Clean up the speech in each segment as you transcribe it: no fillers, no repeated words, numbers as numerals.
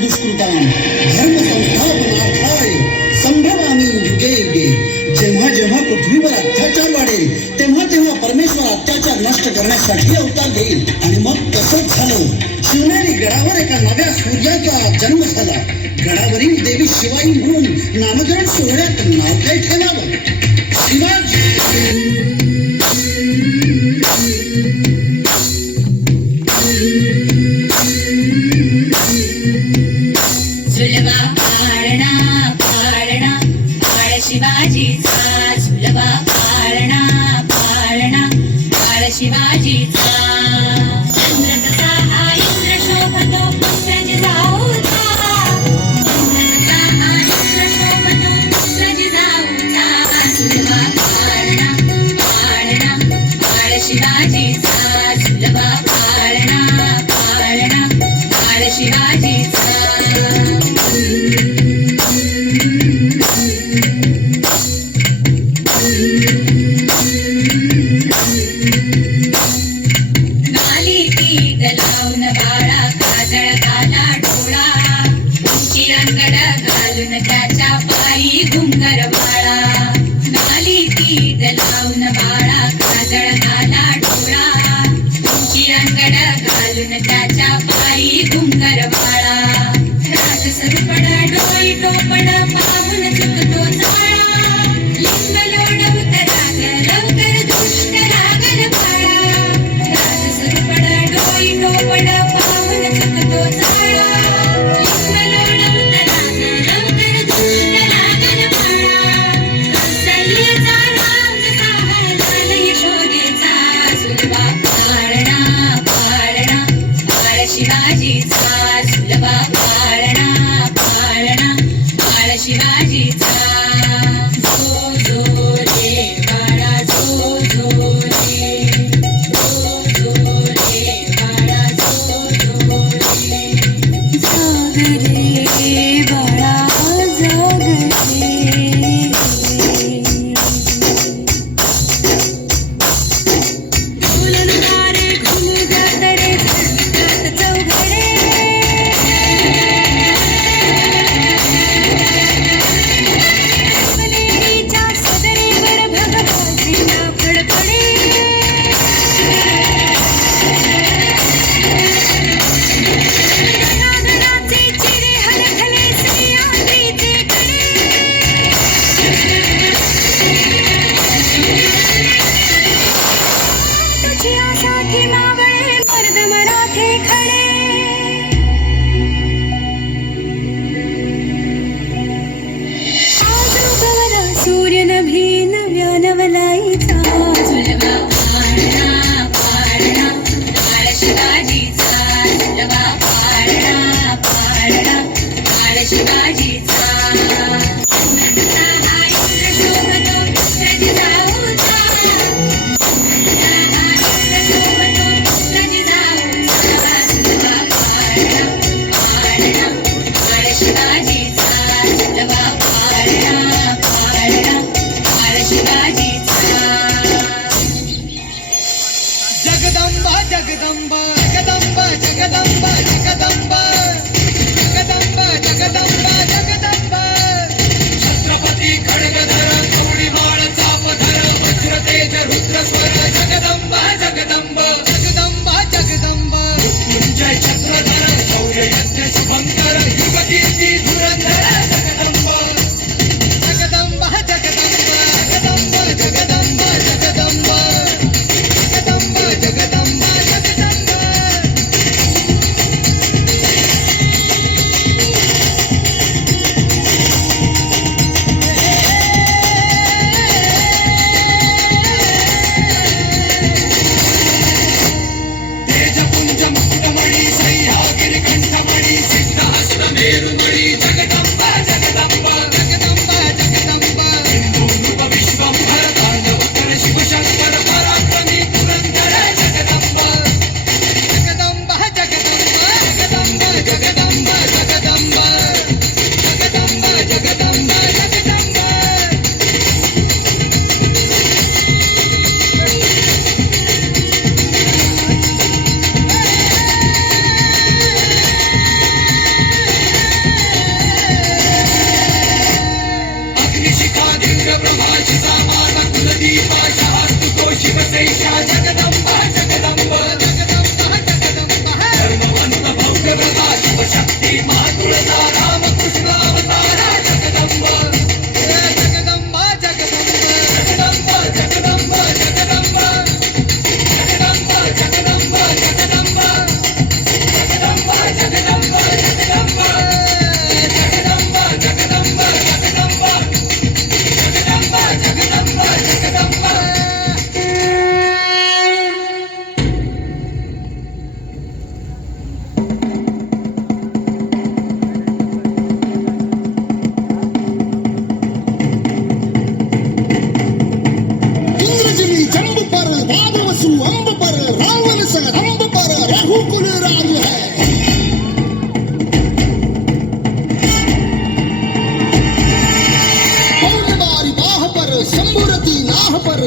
दुष्कृताम धर्म संस्थापनार्थाय संभवामी युगे युगे. जेव्हा जेव्हा पृथ्वीवर अत्याचार वाढेल तेव्हा तेव्हा परमेश्वर अत्याचार नष्ट करण्यासाठी अवतार घेईल. आणि मग तसंच झालं. शिवनेरी गडावर एका नव्या सूर्याचा जन्म झाला. गडावरील देवी शिवाई म्हणून नामकरण सोहळ्यात नाव काय ठेवावं? शिवाजी. झुलवा पाळणा पाळणा पाळ शिवाजीचा. झुलवा पाळणा पाळणा पाळ शिवाजीचा. चंद्र कसा हा इंद्र शोभतो पुत्रजी जाऊचा. चंद्र कसा हा इंद्र शोभतो पुत्रजी जाऊचा. झुलवा पाळणा पाळणा पाळ शिवाजीचा. झुलवा पाळणा पाळणा पाळ शिवाजीचा. लावून बाळा काजळ घाला डोळा. उंची अंगड घालून त्याच्या पायी घुंगर बाळा. नाली तीत लावून बाळा काजळ घाला डोळा. उंची अंगड घालून त्याच्या पायी घुंगर बाळा. रात सरपड डोई टोपड पाहून चुकतो चाळा. लिंब लोडवत राग लवकर दुष्ट लागल बाळा. रात सरपड डोई टोपड पाहून चुकतो चाळा. लिंब लोडवत राग लवकर दुष्ट लागल बाळा. कौसल्याचा राम जसा लाल यशोदेचा. झुलवा पाळणा पाळणा पाळ शिवाजीचा. झुलवा पाळणा पाळणा पाळ शिवाजीचा. जो जो रे बाळा जो जो रे. जो जो रे बाळा जो जो रे. जाग रे बाळा जाग रे. फुलन तारे घुमजात रे झळकत चौघडे. देवीच्या सदरेवर भगवाची नाव फडफडे. सागराचे चिरे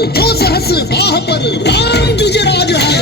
जो सहस बाह पर राम तुझे राज है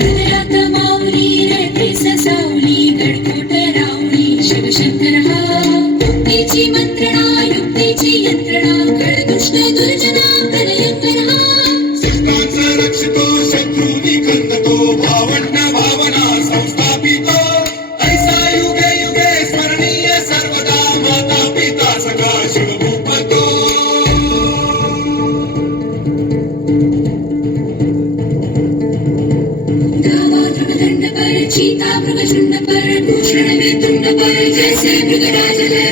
गुजरात माऊली रे केस सावली गडकोट रावळी शिवशंकर हा मुक्तीची मंत्रणा युक्तीची यंत्रणा गडदुष्ट दुर्जना प्रलयंकर हा शिष्टाचं रक्षितो शत्रूनी खंदतो भावंड भावना संस्थापितो ऐसा युगे युगे स्मरणीय सर्वदा माता पिता सखा शिवभूपतो गावा ध्रुवदंड पर चीता मृगशृंड पर भूषण वितुंड पर जैसे मृगराज है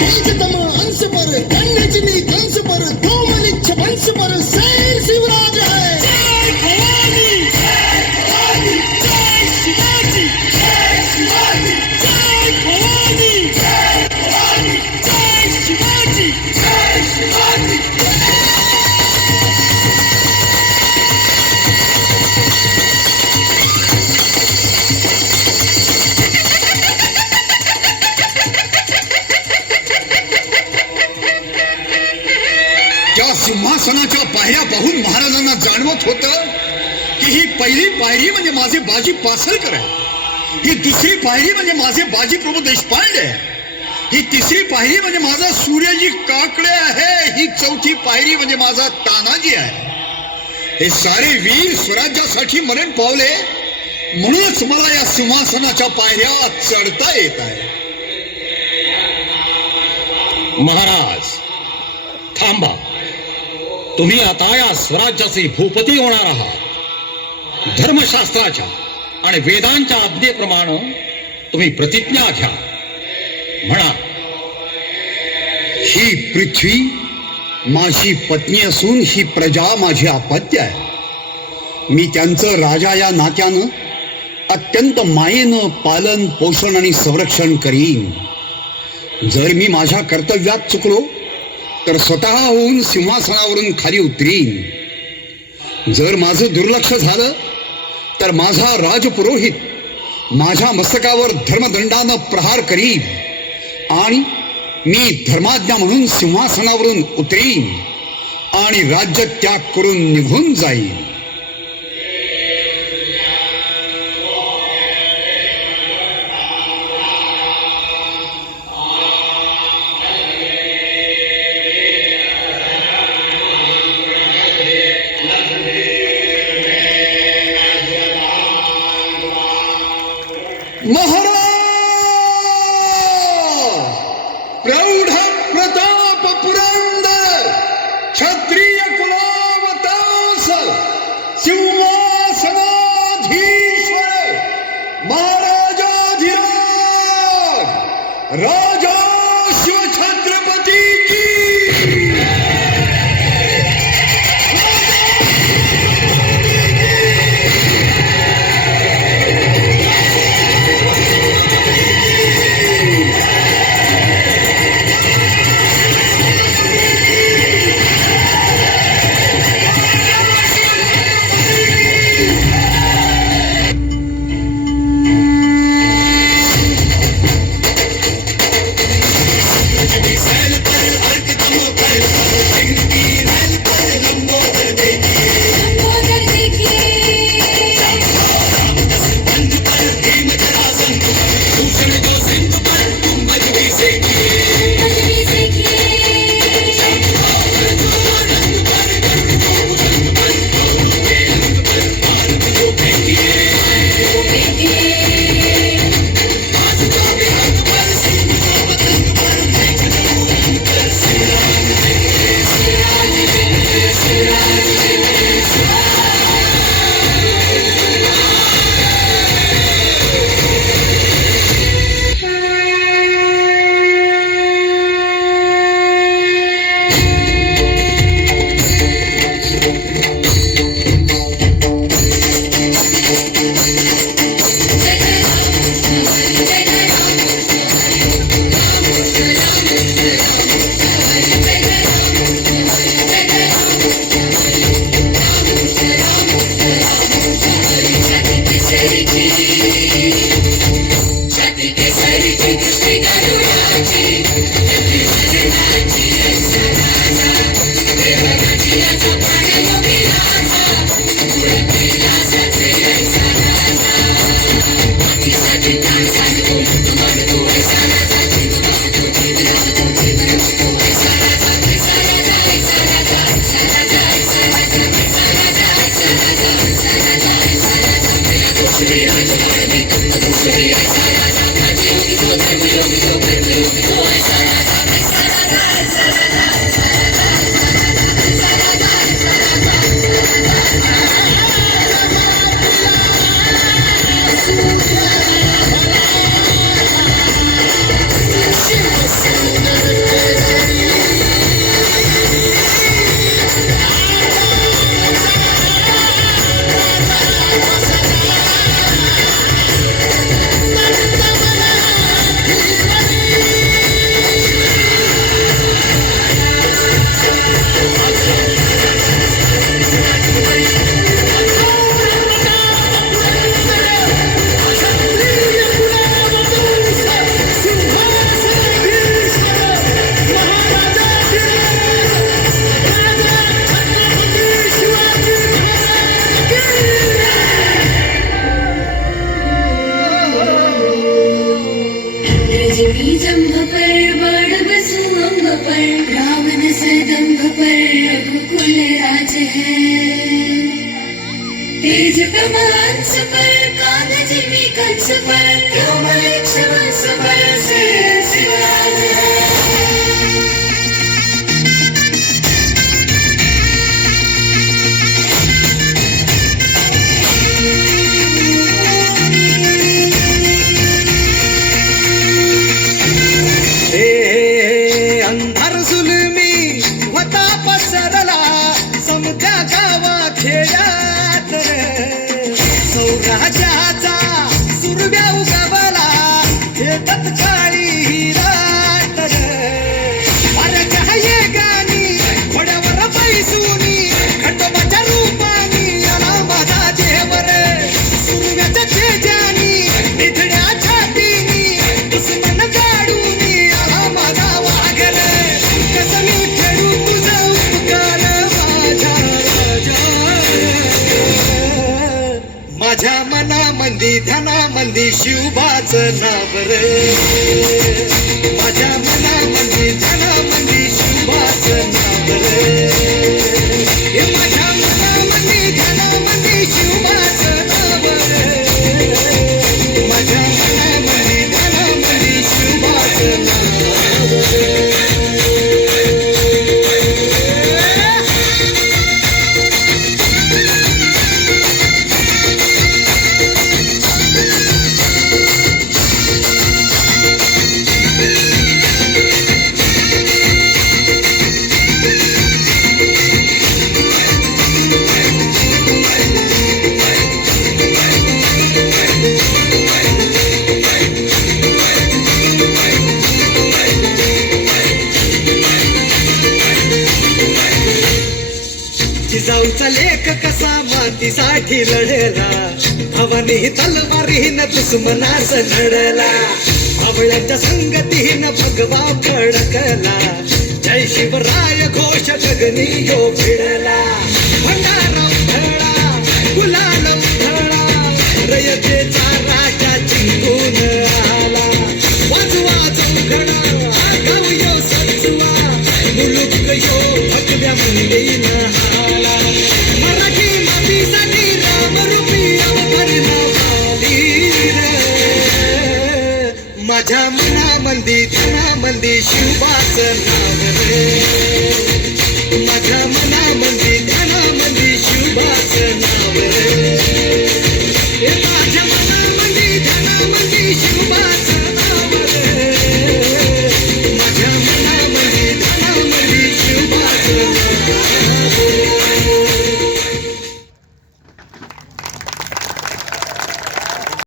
तेजतम अंश पर कन्यजनी कंस पर दो मलिच्छ वंश पर सैन शिवराज है जय भवानी जय भवानी जय शिवाजी जय शिवाजी जय भवानी जय भवानी जय शिवाजी जय शिवाजी त्या सिंहासनाच्या पायऱ्या पाहून महाराजांना जाणवत होतं की ही पहिली पायरी म्हणजे माझे बाजी पासलकर आहे, ही दुसरी पायरी म्हणजे माझे बाजी प्रभू देशपांडे आहे, ही तिसरी पायरी म्हणजे माझा सूर्यजी काकडे आहे, ही चौथी पायरी म्हणजे माझा तानाजी आहे. हे सारे वीर स्वराज्यासाठी मरण पावले म्हणूनच मला या सिंहासनाच्या पायऱ्या चढता येत आहे. महाराज थांबा. तुम्ही आता या स्वराज्याचे भूपती होणार आहात. धर्मशास्त्राच्या आणि वेदांच्या आज्ञेप्रमाणे तुम्ही प्रतिज्ञा घ्या. म्हणा. ही पृथ्वी माझी पत्नी असून ही प्रजा माझी अपत्य आहे. मी त्यांचं राजा या नात्यानं अत्यंत मायेनं पालन पोषण आणि संरक्षण करीन. जर मी माझ्या कर्तव्यात चुकलो तर स्वतः होऊन सिंहासनावरून खाली उतरीन. जर माझं दुर्लक्ष झालं तर माझा राजपुरोहित माझ्या मस्तकावर धर्मदंडानं प्रहार करीन आणि मी धर्माज्ञा म्हणून सिंहासनावरून उतरीन आणि राज्य त्याग करून निघून जाईन. महाराज प्रौढ प्रताप पुरंदर क्षत्रिय कुलावतास सिंहासनाधीश्वर महाराजाधिराज राजा शिवछत्रपती की सैल पर रजनी जंभ पर बाण बसु अंग पर रावण सदंभ पर रघुकुल राज है तेज प्रमांस पर कान जिमी कंस पर कोमल वंश पर शेर शिवराज है अंधार जुलमी होता पसरला समजा गावा खेळात सौराजाचा सुरव्या उगवला खेळत काळी रात अरे गाणी घोड्यावर पैसूनी खंडोबाच्या रूपानी आला माझा देवर सुरव्याच्या तेजानी निधड्या छातीनी दुश्मन गाडूनी आला माझा वाघर कसं मी फेडू तुझा उपकार माझ्या मनामंदी धनामंदी शिवबाचं नाव रे माझ्या मनामंदी धनामंदी शिवबाचं नाव रे हे माझ्या मनामंदी धनामंदी शिवबाचं नाव रे माझ्या मनामंदी धनामंदी शिवबाचं नाव रे जिजाऊचा लेख कसा मातीसाठी लढला भवानी तलवारीनं दुश्मनास लढला आवळ्याच्या संगतीनं भगवा फडकला जय शिवराय घोष गगनी यो भिडला भंडारा उधळा गुलाल उधळा रयतेचा राजा जिंकून आला वाजवा चौघडा गाव यो सजवा मुलुक यो भगव्या मुंडीनं आला मराठी मातीसाठी रामरूपी अवतरण आली रे माझ्या मनामंदी धनामंदी शिवबाचं नाव रे माझ्या मनामंदी